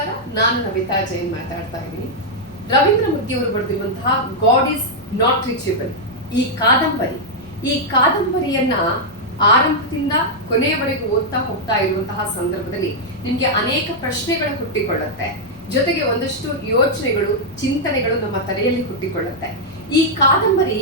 ನಮಸ್ಕಾರ, ನಾನು ನವಿತಾ ಜೈನ್ ಮಾತಾಡ್ತಾ ಇದ್ದೀನಿ. ರವೀಂದ್ರ ಮುದ್ದಿ ಅವರು ಬರೆದಿರುವಂತಹ ಗಾಡ್ ಈಸ್ ನಾಟ್ ರೀಚಬಲ್ ಈ ಕಾದಂಬರಿಯನ್ನ ಆರಂಭದಿಂದ ಕೊನೆಯವರೆಗೂ ಓದ್ತಾ ಹೋಗ್ತಾ ಇರುವಂತಹ ಸಂದರ್ಭದಲ್ಲಿ ನಿಮ್ಗೆ ಅನೇಕ ಪ್ರಶ್ನೆಗಳು ಹುಟ್ಟಿಕೊಳ್ಳುತ್ತೆ. ಜೊತೆಗೆ ಒಂದಷ್ಟು ಯೋಚನೆಗಳು, ಚಿಂತನೆಗಳು ನಮ್ಮ ತಲೆಯಲ್ಲಿ ಹುಟ್ಟಿಕೊಳ್ಳುತ್ತೆ. ಈ ಕಾದಂಬರಿ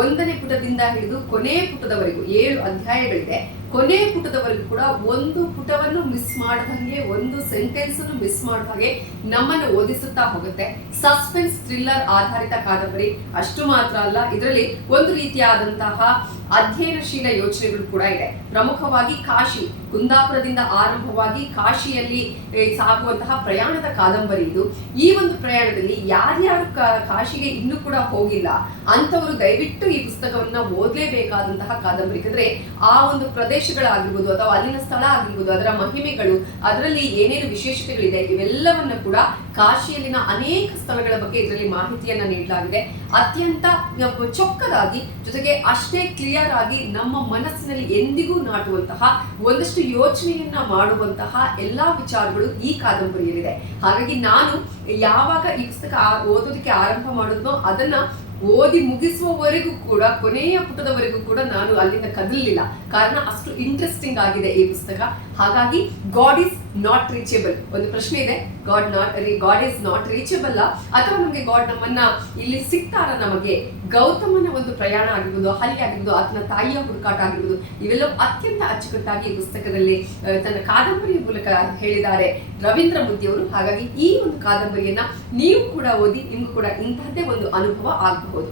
1ನೇ ಪುಟದಿಂದ ಹಿಡಿದು ಕೊನೆಯ ಪುಟದವರೆಗೂ 7 ಅಧ್ಯಾಯಗಳಿದೆ. ಕೊನೆಯ ಪುಟದವರೆಗೂ ಕೂಡ ಒಂದು ಪುಟವನ್ನು ಮಿಸ್ ಮಾಡದಂಗೆ, ಒಂದು ಸೆಂಟೆನ್ಸ್ ಅನ್ನು ಮಿಸ್ ಮಾಡದ ಹಾಗೆ ನಮ್ಮನ್ನು ಓದಿಸುತ್ತಾ ಹೋಗುತ್ತೆ. ಸಸ್ಪೆನ್ಸ್ ಥ್ರಿಲ್ಲರ್ ಆಧಾರಿತ ಕಾದಂಬರಿ. ಅಷ್ಟು ಮಾತ್ರ ಅಲ್ಲ, ಇದರಲ್ಲಿ ಒಂದು ರೀತಿಯಾದಂತಹ ಅಧ್ಯಯನಶೀಲ ಯೋಚನೆಗಳು ಕೂಡ ಇದೆ. ಪ್ರಮುಖವಾಗಿ ಕಾಶಿ, ಕುಂದಾಪುರದಿಂದ ಆರಂಭವಾಗಿ ಕಾಶಿಯಲ್ಲಿ ಸಾಗುವಂತಹ ಪ್ರಯಾಣದ ಕಾದಂಬರಿ ಇದು. ಈ ಒಂದು ಪ್ರಯಾಣದಲ್ಲಿ ಯಾರ್ಯಾರು ಕಾಶಿಗೆ ಇನ್ನೂ ಕೂಡ ಹೋಗಿಲ್ಲ ಅಂತವರು ದಯವಿಟ್ಟು ಈ ಪುಸ್ತಕವನ್ನ ಓದಲೇಬೇಕಾದಂತಹ ಕಾದಂಬರಿ. ಯಾಕಂದ್ರೆ ಆ ಒಂದು ಪ್ರದೇಶಗಳಾಗಿರ್ಬೋದು ಅಥವಾ ಅಲ್ಲಿನ ಸ್ಥಳ ಆಗಿರ್ಬೋದು, ಅದರ ಮಹಿಮೆಗಳು, ಅದರಲ್ಲಿ ಏನೇನು ವಿಶೇಷತೆಗಳಿದೆ, ಇವೆಲ್ಲವನ್ನ ಕೂಡ ಕಾಶಿಯಲ್ಲಿನ ಅನೇಕ ಸ್ಥಳಗಳ ಬಗ್ಗೆ ಇದರಲ್ಲಿ ಮಾಹಿತಿಯನ್ನ ನೀಡಲಾಗಿದೆ. ಅತ್ಯಂತ ಚೊಕ್ಕದಾಗಿ, ಜೊತೆಗೆ ಅಷ್ಟೇ ಕ್ಲಿಯರ್ ಆಗಿ ನಮ್ಮ ಮನಸ್ಸಿನಲ್ಲಿ ಎಂದಿಗೂ ನಾಟುವಂತಹ, ಒಂದಷ್ಟು ಯೋಚನೆಯನ್ನ ಮಾಡುವಂತಹ ಎಲ್ಲಾ ವಿಚಾರಗಳು ಈ ಕಾದಂಬರಿಯಲ್ಲಿದೆ. ಹಾಗಾಗಿ ನಾನು ಯಾವಾಗ ಈ ಪುಸ್ತಕ ಓದೋದಕ್ಕೆ ಆರಂಭ ಮಾಡಿದ್ನೋ ಅದನ್ನ ಓದಿ ಮುಗಿಸುವವರೆಗೂ ಕೂಡ, ಕೊನೆಯ ಪುಟದವರೆಗೂ ಕೂಡ ನಾನು ಅಲ್ಲಿಂದ ಕದಲಿಲ್ಲ. ಕಾರಣ ಅಷ್ಟು ಇಂಟ್ರೆಸ್ಟಿಂಗ್ ಆಗಿದೆ ಈ ಪುಸ್ತಕ. ಹಾಗಾಗಿ ಗಾಡ್ ಈಸ್ ನಾಟ್ ರೀಚಬಲ್. ಒಂದು ಪ್ರಶ್ನೆ ಇದೆ, ಗಾಡ್ ಈಸ್ ನಾಟ್ ರೀಚಬಲ್ ಅಥವಾ ನಮಗೆ ಗಾಡ್ ನಮ್ಮನ್ನ ಇಲ್ಲಿ ಸಿಗ್ತಾರ? ನಮಗೆ ಗೌತಮನ ಒಂದು ಪ್ರಯಾಣ ಆಗಿರ್ಬೋದು, ಹಲ್ಲಿ ಆಗಿರ್ಬೋದು, ಆತನ ತಾಯಿಯ ಹುಡುಕಾಟ ಆಗಿರ್ಬೋದು, ಇವೆಲ್ಲವೂ ಅತ್ಯಂತ ಅಚ್ಚುಕಟ್ಟಾಗಿ ಈ ಪುಸ್ತಕದಲ್ಲಿ ತನ್ನ ಕಾದಂಬರಿಯ ಮೂಲಕ ಹೇಳಿದ್ದಾರೆ ರವೀಂದ್ರ ಮುದ್ದಿ ಅವರು. ಹಾಗಾಗಿ ಈ ಒಂದು ಕಾದಂಬರಿಯನ್ನ ನೀವು ಕೂಡ ಓದಿ, ನಿಮ್ಗೂ ಕೂಡ ಇಂತಹದ್ದೇ ಒಂದು ಅನುಭವ ಆಗಬಹುದು.